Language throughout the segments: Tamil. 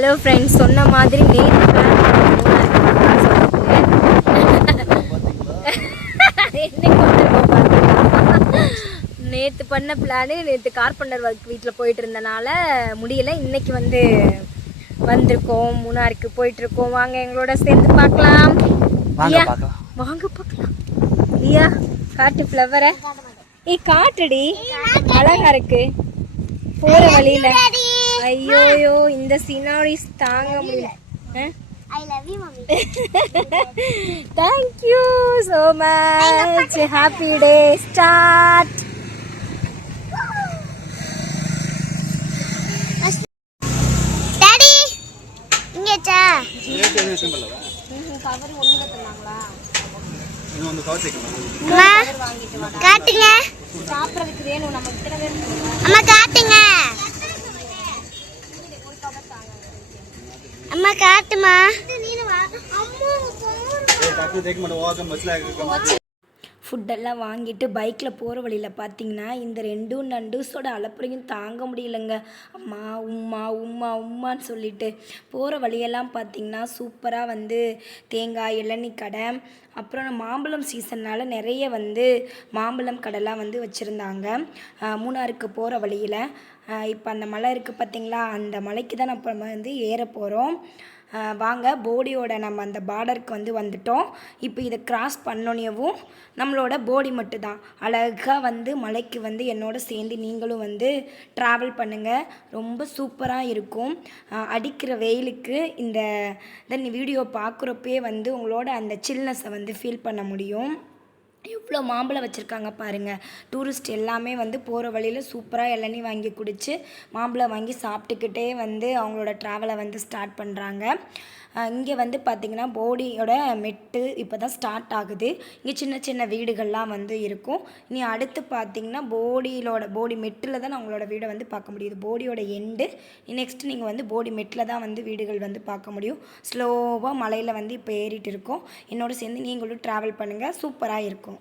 ஹலோ ஃப்ரெண்ட்ஸ், சொன்ன மாதிரி நேற்று பண்ண பிளானு நேற்று கார்பெண்டர் ஒர்க் வீட்டில் போயிட்டு இருந்தனால முடியலை. இன்னைக்கு வந்திருக்கோம், மூணாருக்கு போயிட்டு இருக்கோம். வாங்க எங்களோட சேர்ந்து பார்க்கலாம். வாங்க பார்க்கலாம். ஐயா காட்டு ஃப்ளவரை காட்டுடி, அழகா இருக்கு போற வழியில. ஐயோயோ இந்த சீனரிஸ் தாங்க முடியல. I love you, mommy. Thank you so much. Happy day. Start. Daddy, ingecha. Cover ஒண்ணுல தந்தாங்களா? இது வந்து கவர் சேக்கணும். அம்மா காட்டுங்க. சாப்பிறதுக்கு வேணும் நம்ம இத்தனை பேர். அம்மா காட்டுங்க. அம்மா காட்டுமா. நீனு வா. அம்மா ஏய் டாக்டர் தேக்க மாட்டே வாங்க மஸ்ல. ஃபுட்டெல்லாம் வாங்கிட்டு பைக்கில் போகிற வழியில் பார்த்தீங்கன்னா இந்த ரெண்டும் நண்டூஸோட அலப்பறையும் தாங்க முடியலைங்க. அம்மா உம்மா உம்மா உம்மான்னு சொல்லிட்டு போகிற வழியெல்லாம் பார்த்திங்கன்னா சூப்பராக தேங்காய் இளநீ கடை, அப்புறம் மாம்பழம் சீசன்னால் நிறைய மாம்பழம் கடைலாம் வச்சுருந்தாங்க மூணாருக்கு போகிற வழியில். இப்போ அந்த மலை இருக்குது பார்த்திங்களா, அந்த மலைக்கு தான் நம்ம ஏற போகிறோம். வாங்க, போடியோட நம்ம அந்த பார்டருக்கு வந்துட்டோம். இப்போ இதை கிராஸ் பண்ணோன்னேவும் நம்மளோட போடி மட்டும்தான் அழகாக மலைக்கு என்னோட சேர்ந்து நீங்களும் ட்ராவல் பண்ணுங்கள். ரொம்ப சூப்பராக இருக்கும். அடிக்கிற வெயிலுக்கு இந்த வீடியோ பார்க்குறப்பே உங்களோட அந்த சில்னஸை ஃபீல் பண்ண முடியும். எவ்வளோ மாம்பழம் வச்சுருக்காங்க பாருங்கள். டூரிஸ்ட் எல்லாமே போகிற வழியில் சூப்பராக இளநீ வாங்கி குடித்து மாம்பழம் வாங்கி சாப்பிட்டுக்கிட்டே அவங்களோட ட்ராவலை ஸ்டார்ட் பண்ணுறாங்க. இங்கே பார்த்திங்கன்னா போடியோட மெட்டு இப்போ தான் ஸ்டார்ட் ஆகுது. இங்கே சின்ன சின்ன வீடுகள்லாம் இருக்கும். இனி அடுத்து பார்த்திங்கன்னா போடி மெட்டில் தான் அவங்களோட வீடை பார்க்க முடியுது. போடியோட எண்டு. நெக்ஸ்ட்டு நீங்கள் போடி மெட்டில் தான் வீடுகள் பார்க்க முடியும். ஸ்லோவாக மலையில் இப்போ ஏறிட்டு இருக்கோம். என்னோட சேர்ந்து நீங்களும் ட்ராவல் பண்ணுங்கள், சூப்பராக இருக்கும்.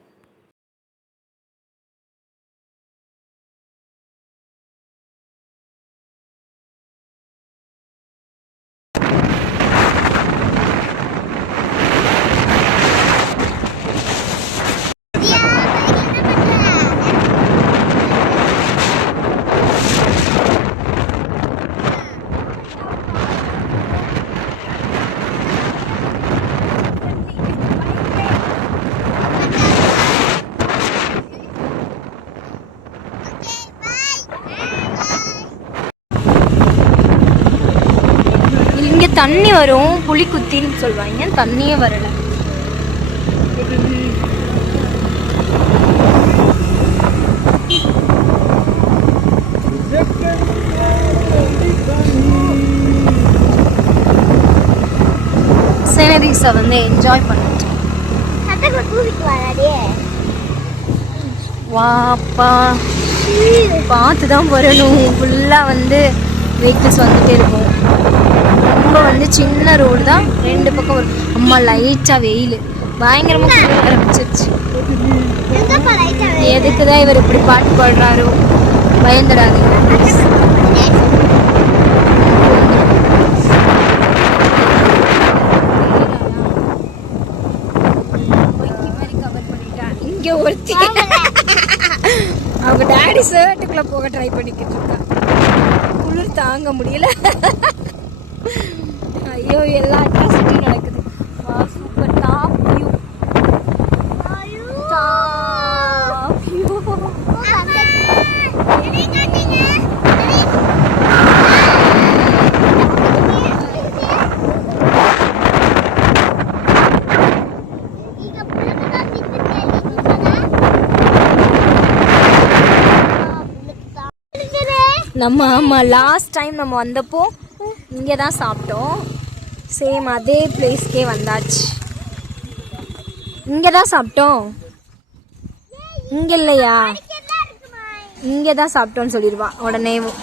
தண்ணி வரும், புளிக்குத்தின்னு சொல்லுவாங்க. தண்ணியே வரல. சீனரிஸை என்ஜாய் பண்ணிட்டு வாப்பா பார்த்து தான் வரணும். ஃபுல்லாக வெஹிக்கிள்ஸ் வந்துட்டே இருக்கும். ரொம்ப சின்ன ரோடு தான், ரெண்டு பக்கம் வரும். அம்மா லைட்டாக வெயில் பயங்கரமாக ஆரம்பிச்சிருச்சு. எதுக்கு தான் இவர் இப்படி பாட்டு பாடுறாரோ, பயந்துடாது. இங்கே ஒருத்தி அவங்க டாடி ஷர்ட்டுக்குள்ளே போக ட்ரை பண்ணிக்கிட்டு இருக்கா. குளிர் தாங்க முடியல. ஐயோ எல்லா அட்ராசிட்டியும் நடக்குது. வா super top view. Top view. நம்ம லாஸ்ட் டைம் நம்ம வந்தப்போ இங்கே தான் சாப்பிட்டோம். சேம் அதே பிளேஸ்க்கே வந்தாச்சு. இங்கே தான் சாப்பிட்டோம். இங்கே இல்லையா, இங்கே தான் சாப்பிட்டோன்னு சொல்லிடுவா உடனேவும்.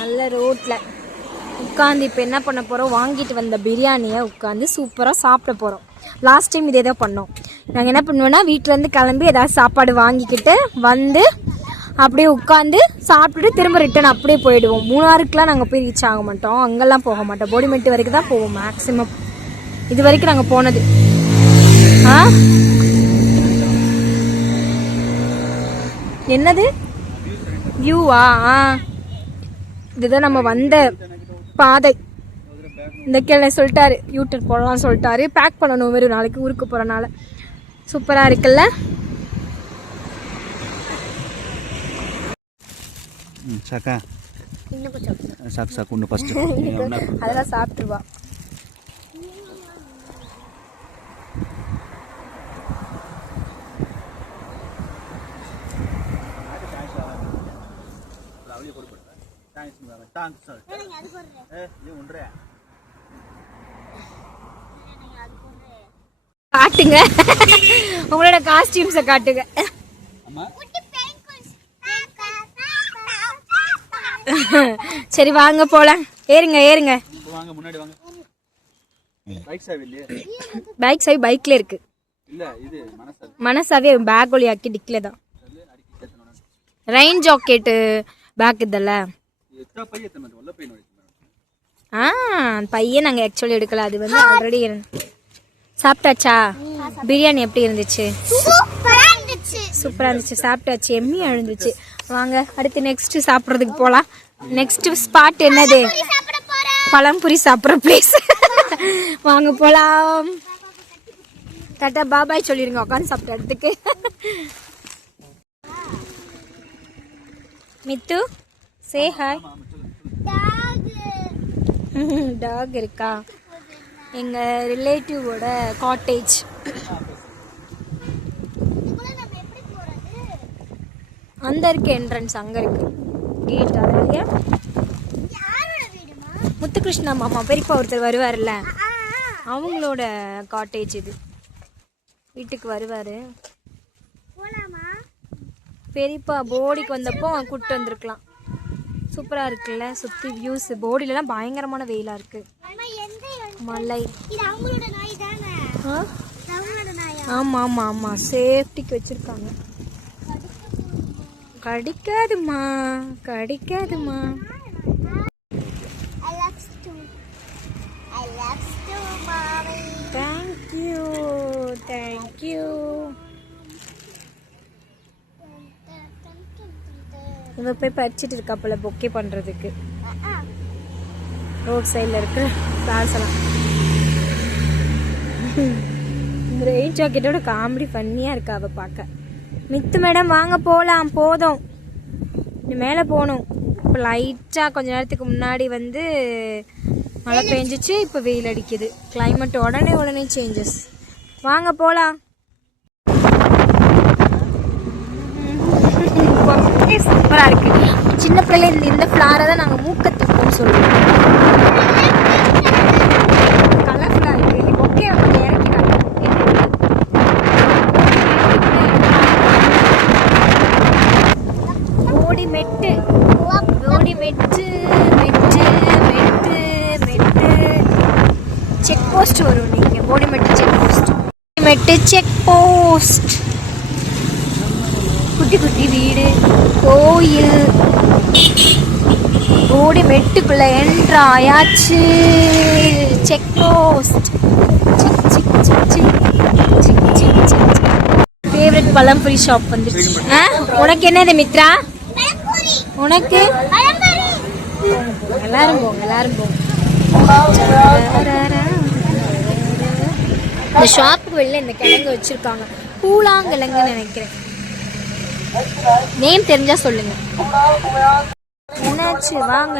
நல்ல ரோட்டில் உட்காந்து இப்போ என்ன பண்ண போகிறோம், வாங்கிட்டு வந்த பிரியாணியை உட்காந்து சூப்பராக சாப்பிட போகிறோம். லாஸ்ட் டைம் இதே தான் பண்ணோம். நாங்கள் என்ன பண்ணுவோன்னா வீட்டிலேருந்து கிளம்பி ஏதாவது சாப்பாடு வாங்கிக்கிட்டு அப்படியே உட்காந்து சாப்பிட்டுட்டு திரும்ப ரிட்டன் அப்படியே போயிடுவோம். மூணாறுக்குலாம் நாங்கள் போய் ரீச் ஆக மாட்டோம், அங்கெல்லாம் போக மாட்டோம். போடிமெட்டு வரைக்கும் தான் போவோம் மேக்ஸிமம். இது வரைக்கும் நாங்கள் போனது. என்னது வியூவா? இதுதான் நம்ம வந்த பாதை. இந்த கிழமை சொல்லிட்டாரு யூடியூப் போடலாம் சொல்லிட்டாரு. பேக் பண்ணணும் வெறும் நாளைக்கு ஊருக்கு போகிறனால. சூப்பராக இருக்குல்ல? சாக்கா இன்னும் கொஞ்சம் சாக்கு சாக்கு ஒன்று ஃபஸ்ட்டு அதெல்லாம் சாப்பிட்டுருவா. காட்டுங்க உங்களோட காஸ்டியூம்ஸை காட்டுங்க. சரி வாங்க போலாம். ஏறுங்க ஏறுங்க. வாங்க முன்னாடி வாங்க. பைக் சாவி இல்லையே? பைக் சாவி பைக்ல இருக்கு. இல்ல இது மனசாவி. மனசாவி பேக் ஒளியாக்கி டிக்ல தான். ரெயின் ஜாக்கெட் பேக் இதல்ல. எத்தனை பைய எத்தனை வல்ல பைய நோடி. பையன் நாங்கள் ஆக்சுவலி எடுக்கல, அது வந்து ஆல்ரெடி சாப்பிட்டாச்சா? பிரியாணி எப்படி இருந்துச்சு? சூப்பராக இருந்துச்சு. சாப்பிட்டாச்சு, எம்மியாக இருந்துச்சு. வாங்க அடுத்து நெக்ஸ்ட் சாப்பிட்றதுக்கு போகலாம். நெக்ஸ்ட் ஸ்பாட் என்னது? பழம்புரி சாப்பிட்ற பிளேஸ். வாங்க போகலாம். டாட்டா பாபாய் சொல்லிடுங்க உட்காந்து சாப்பிட்ட இடத்துக்கு. Mithu say hi. டாக் இருக்கா? எங்கள் ரிலேட்டிவோட காட்டேஜ். அந்த இருக்கு என்ட்ரன்ஸ், அங்கே இருக்கு கேட். அதில் முத்துகிருஷ்ணா மாமா பெரியப்பா ஒருத்தர் வருவார்ல, அவங்களோட காட்டேஜ் இது. வீட்டுக்கு வருவார் பெரியப்பா. போடிக்கு வந்தப்போ கூப்பிட்டு வந்திருக்கலாம். சூப்பராக இருக்குல்ல சுற்றி வியூஸ். போடியிலலாம் பயங்கரமான வெயிலாக இருக்குது. மலை. ஆமாம் ஆமாம் ஆமாம், சேஃப்டிக்கு வச்சுருக்காங்க. கடிக்காதுமா கடிக்காதுமா. Thank you thank you. இவ போய் பறிச்சிட்டு இருக்கா போல பொக்கே பண்ணுறதுக்கு. ரோட் சைடில் இருக்கிற ஃப்ளார்ஸ் எல்லாம். இந்த ரெயின் ஜாக்கெட்டோட காமெடி ஃபன்னியாக இருக்கா அவள் பார்க்க. மித்து மேடம் வாங்க போகலாம். போதும், இனி மேலே போகணும். இப்போ லைட்டாக கொஞ்ச நேரத்துக்கு முன்னாடி வந்து மழை பெஞ்சிச்சு, இப்போ வெயில் அடிக்குது. கிளைமேட் உடனே சேஞ்சஸ். வாங்க போகலாம். சூப்பராக இருக்குது. சின்ன பிள்ளைல இந்த ஃப்ளாரை தான் நாங்கள் மூக்கத்துக்குன்னு சொல்லுவோம். கலர்ஃபுல்லாக இருக்குது. ஓகே வந்து இறக்கிறாங்க. ஓடி மெட்டு ஓடி மெட்டு மெட்டு மெட்டு மெட்டு செக் போஸ்ட் வரும். நீங்கள் Odi Mettu check post. Mettu check post. குட்டி குட்டி வீடு, கோயில். ஓடி மெட்டுக்குள்ள என்ட்ராயாச்சு. Check post. Favourite pazhampori shop வந்துருச்சு. உனக்கு என்னது மித்ரா? உனக்கு? எல்லாரும் போங்க எல்லாரும் போங்க. இந்த ஷாப்புக்கு வெளில இந்த கிழங்கு வச்சிருக்காங்க. பூலாங்கிழங்குன்னு நினைக்கிறேன். நேம் தெரிஞ்சா சொல்லுங்க. என்னாச்சு வாங்க.